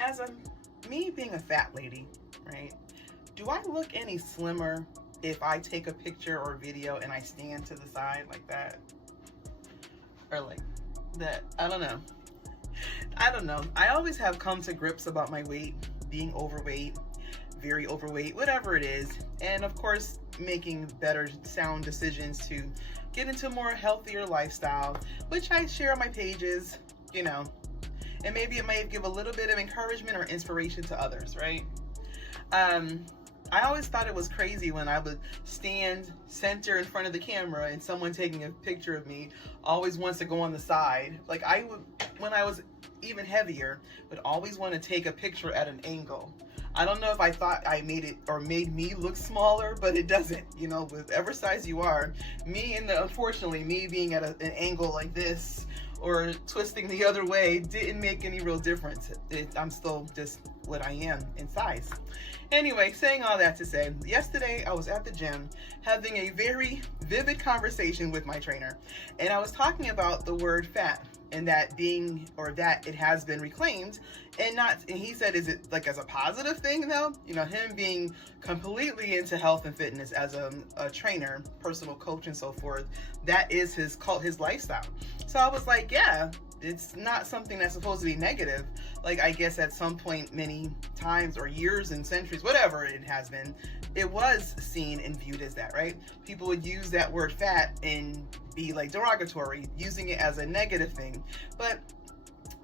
as a me being a fat lady, right? Do I look any slimmer if I take a picture or video and I stand to the side like that? Or like that? I don't know. I don't know. I always have come to grips about my weight, being overweight, very overweight, whatever it is. And of course, making better sound decisions to get into a more healthier lifestyle, which I share on my pages, you know, and maybe it might give a little bit of encouragement or inspiration to others, right? I always thought it was crazy when I would stand center in front of the camera and someone taking a picture of me always wants to go on the side. Like I would, when I was even heavier, would always want to take a picture at an angle. I don't know if I thought I made it or made me look smaller, but it doesn't. You know, with whatever size you are, unfortunately, me being at an angle like this or twisting the other way didn't make any real difference. I'm still just what I am in size. Anyway, saying all that to say, yesterday I was at the gym having a very vivid conversation with my trainer, and I was talking about the word fat and that being, or that it has been reclaimed, and he said, is it like as a positive thing though? You know, him being completely into health and fitness as a trainer, personal coach and so forth, that is his lifestyle. So I was like, yeah, it's not something that's supposed to be negative. Like, I guess at some point, many times or years and centuries, whatever it has been, it was seen and viewed as that, right? People would use that word fat and be like derogatory, using it as a negative thing. But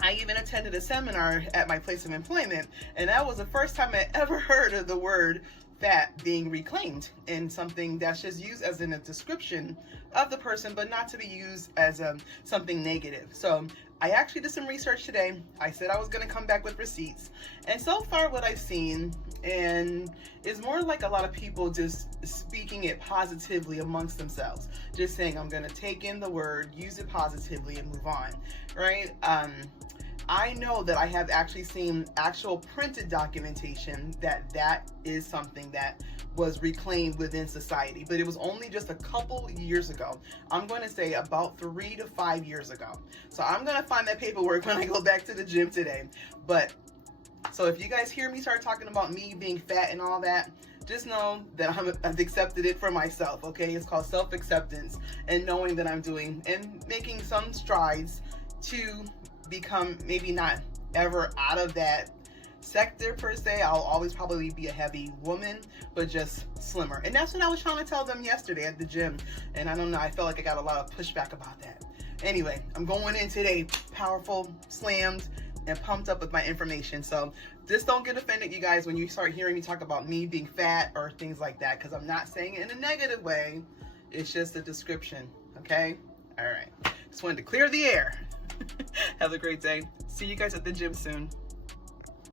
I even attended a seminar at my place of employment, and that was the first time I ever heard of the word fat being reclaimed, and something that's just used as in a description of the person, but not to be used as something negative. So I actually did some research today. I said I was going to come back with receipts, and so far what I've seen and is more like a lot of people just speaking it positively amongst themselves, just saying, I'm going to take in the word, use it positively, and move on, right? I know that I have actually seen actual printed documentation that is something that was reclaimed within society, but it was only just a couple years ago. I'm going to say about 3 to 5 years ago. So I'm going to find that paperwork when I go back to the gym today. But so if you guys hear me start talking about me being fat and all that, just know that I've accepted it for myself, okay? It's called self-acceptance, and knowing that I'm doing and making some strides to become maybe not ever out of that sector per se. I'll always probably be a heavy woman, but just slimmer. And that's what I was trying to tell them yesterday at the gym. And I don't know, I felt like I got a lot of pushback about that. Anyway, I'm going in today powerful, slammed, and pumped up with my information. So just don't get offended, you guys, when you start hearing me talk about me being fat or things like that, because I'm not saying it in a negative way. It's just a description, okay? All right. Just wanted to clear the air. Have a great day. See you guys at the gym soon.